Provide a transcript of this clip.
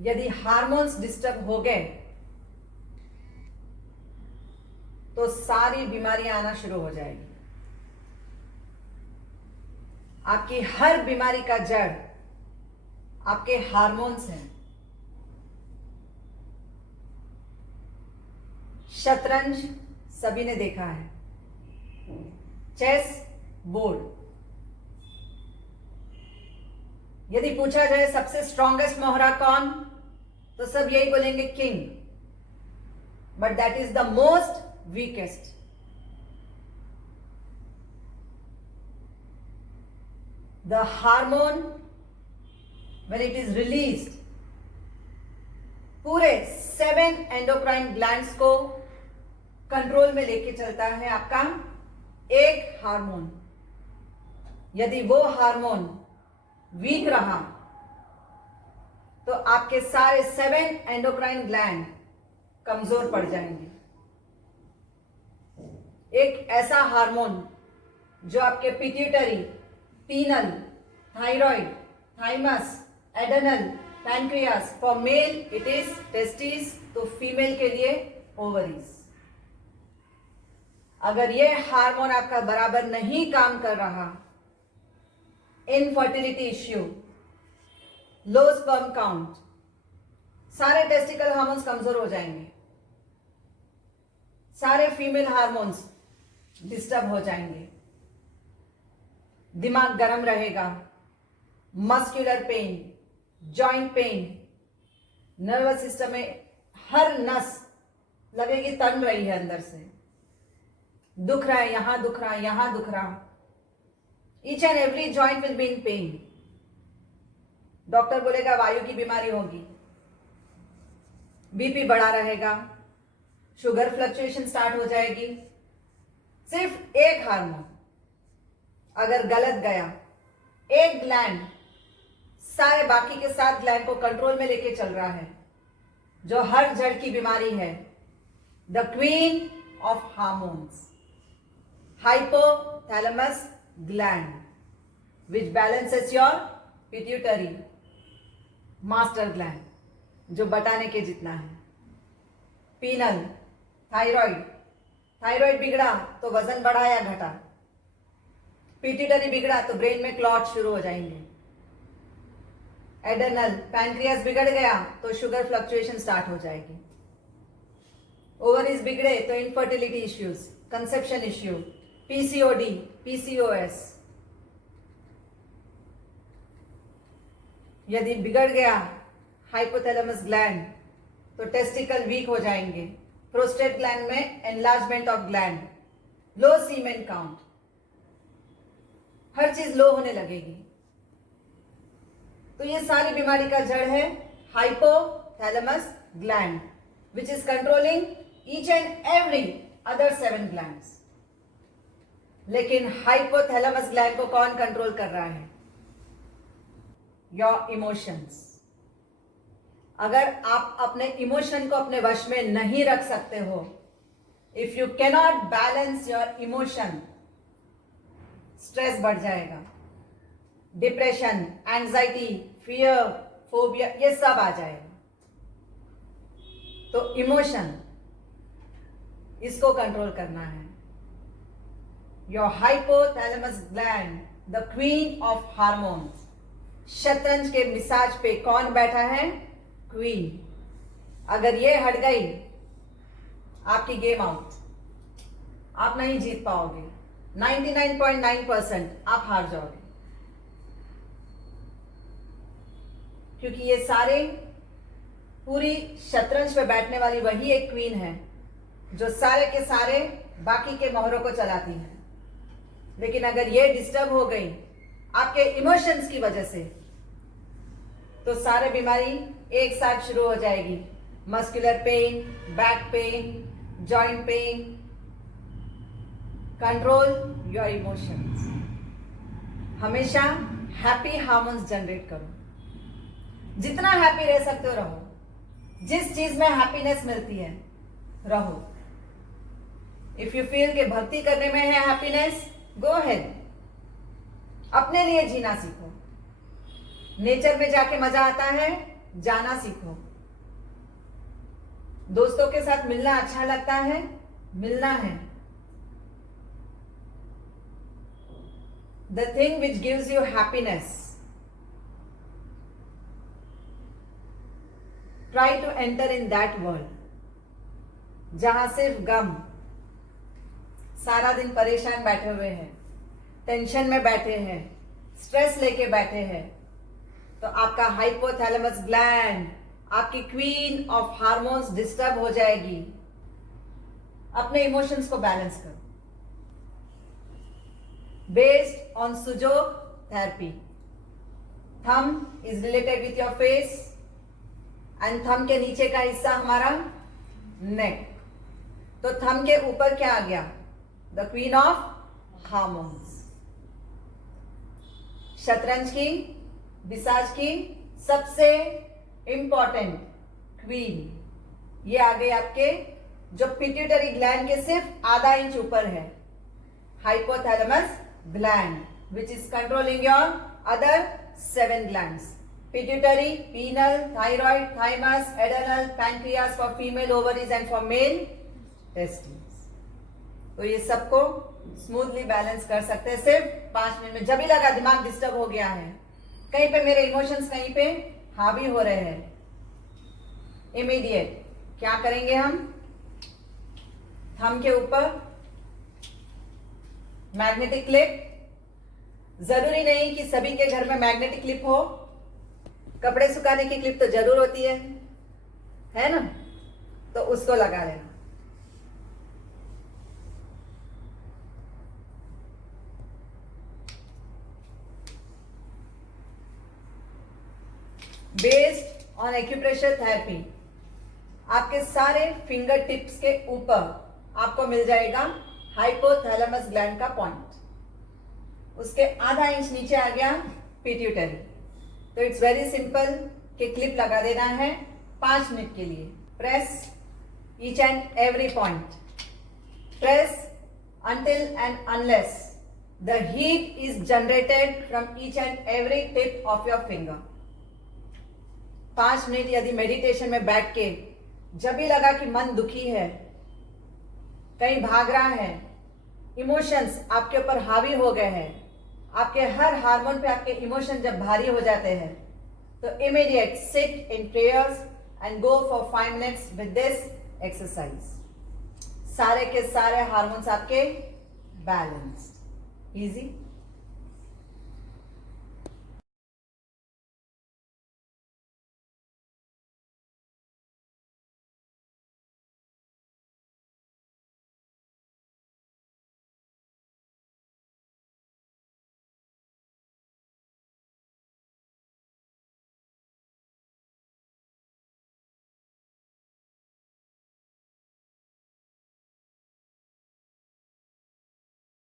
यदि hormones disturb हो गए तो सारी बीमारियां आना शुरू हो जाएगी। आपकी हर बीमारी का जड़ आपके हार्मोन्स हैं। शतरंज सभी ने देखा है, चेस बोर्ड। यदि पूछा जाए सबसे स्ट्रॉन्गेस्ट मोहरा कौन, तो सब यही बोलेंगे king, but that is the most weakest. The hormone when it is released, पूरे 7 एंडोक्राइन ग्लैंड्स को कंट्रोल में लेके चलता है आपका एक हार्मोन। यदि वो हार्मोन वीक रहा तो आपके सारे 7 एंडोक्राइन ग्लैंड कमजोर पड़ जाएंगे। एक ऐसा हार्मोन जो आपके pituitary, pineal, thyroid, thymus, adrenal, pancreas, for male it is testis, तो फीमेल के लिए ओवरीज। अगर ये हार्मोन आपका बराबर नहीं काम कर रहा, infertility issue, low sperm count, सारे टेस्टिकल हार्मोन्स कमजोर हो जाएंगे, सारे फीमेल हार्मोन्स डिस्टर्ब हो जाएंगे, दिमाग गर्म रहेगा, muscular pain, joint pain, nervous system में हर नस लगेगी तन रही है, अंदर से दुख रहा है, यहां दुख रहा है, यहां दुख रहा, each and every joint will be in pen. Doctor बोलेगा वायु की बीमारी होगी, बीपी बढ़ा रहेगा, शुगर फ्लक्चुएशन स्टार्ट हो जाएगी। सिर्फ एक हार्मोन अगर गलत गया, एक ग्लैंड सारे बाकी के 7 ग्लैंड को कंट्रोल में लेके चल रहा है, जो हर जड़ की बीमारी है, the queen of hormones, hypothalamus gland, which balances your pituitary, master gland, जो बताने के जितना है, पीनल, थायराइड, थायराइड बिगड़ा तो वजन बढ़ा या घटा, पिट्यूटरी बिगड़ा तो ब्रेन में क्लॉट शुरू हो जाएंगे, एडेनल, पैनक्रियास बिगड़ गया तो शुगर फ्लक्चुएशन स्टार्ट हो जाएगी, ओवरीज बिगड़े तो infertility issues, conception issue, PCOD, PCOS. यदि बिगड़ गया हाइपोथैलेमस ग्लैंड तो टेस्टिकल वीक हो जाएंगे, प्रोस्टेट ग्लैंड में enlargement of gland, low semen count, हर चीज लो होने लगेगी। तो ये सारी बीमारी का जड़ है hypothalamus gland, which is controlling each and every other 7 glands. लेकिन हाइपोथैलेमस ग्लैंड को कौन कंट्रोल कर रहा है? Your emotions. अगर आप अपने इमोशन को अपने वश में नहीं रख सकते हो, if you cannot balance your emotion, stress बढ़ जाएगा, डिप्रेशन, एंजाइटी, फियर, फोबिया, ये सब आ जाएगा। तो इमोशन, इसको कंट्रोल करना है। Your hypothalamus gland, the queen of hormones. शतरंज के मिजाज पे कौन बैठा है? क्वीन। अगर ये हट गई, आपकी गेम आउट, आप नहीं जीत पाओगे। 99.9% आप हार जाओगे, क्योंकि ये सारे पूरी शतरंज पे बैठने वाली वही एक क्वीन है जो सारे के सारे बाकी के मोहरों को चलाती है। लेकिन अगर ये डिस्टर्ब हो गई आपके इमोशंस की वजह से, तो सारे बीमारी एक साथ शुरू हो जाएगी। Muscular pain, back pain, joint pain. Control your emotions. हमेशा हैप्पी हार्मोन्स जनरेट करो। जितना हैप्पी रह सकते हो रहो। जिस चीज में हैप्पीनेस मिलती है रहो। इफ यू फील कि भक्ति करने में है हैप्पीनेस, गो अहेड। अपने लिए जीना सीखो। नेचर में जाके मजा आता है, जाना सीखो। दोस्तों के साथ मिलना अच्छा लगता है, मिलना है। The thing which gives you happiness. Try to enter in that world. जहां सिर्फ गम, सारा दिन परेशान बैठे हुए हैं, टेंशन में बैठे हैं, स्ट्रेस लेके बैठे हैं, तो आपका हाइपोथैलेमस ग्लैंड, आपकी क्वीन ऑफ हार्मोन्स डिस्टर्ब हो जाएगी। अपने इमोशंस को बैलेंस करो। Based on सुजोग therapy, thumb is related with your face and thumb के नीचे का हिस्सा हमारा नेक। तो थंब के ऊपर क्या आ गया? The queen of hormones. शतरंज की, विसाज की सबसे इंपॉर्टेंट क्वीन ये आ गई आपके, जो पिट्यूटरी ग्लैंड के सिर्फ आधा इंच ऊपर है, hypothalamus gland, which is controlling your other 7 glands. Pituitary, pineal, thyroid, thymus, adrenal, pancreas for female ovaries and for male testis. तो ये सबको स्मूथली बैलेंस कर सकते हैं सिर्फ 5 मिनट में। जब भी लगा दिमाग डिस्टर्ब हो गया है, कहीं पे मेरे इमोशंस कहीं पे हावी हो रहे हैं, इमीडिएट क्या करेंगे हम? थंब के ऊपर मैग्नेटिक क्लिप। जरूरी नहीं कि सभी के घर में मैग्नेटिक क्लिप हो, कपड़े सुखाने की क्लिप तो जरूर होती है ना? तो उसको लगा लेना। बेस्ड ऑन एक्यूप्रेशर थेरेपी, आपके सारे फिंगर टिप्स के ऊपर आपको मिल जाएगा हाइपोथैलेमस ग्लैंड का पॉइंट। उसके आधा इंच नीचे आ गया पिट्यूटरी। तो इट्स वेरी सिंपल कि क्लिप लगा देना है 5 मिनट के लिए। Press each and every point, press until and unless the heat is generated from each and every tip of your finger. 5 minute यदि मेडिटेशन में बैठ के जब भी लगा कि मन दुखी है, कहीं भाग रहा है, इमोशंस आपके ऊपर हावी हो गए हैं, आपके हर हार्मोन पे आपके इमोशन जब भारी हो जाते हैं, तो immediate sit in prayers and go for 5 minutes with this exercise. सारे के सारे हार्मोन्स आपके बैलेंस्ड, इजी।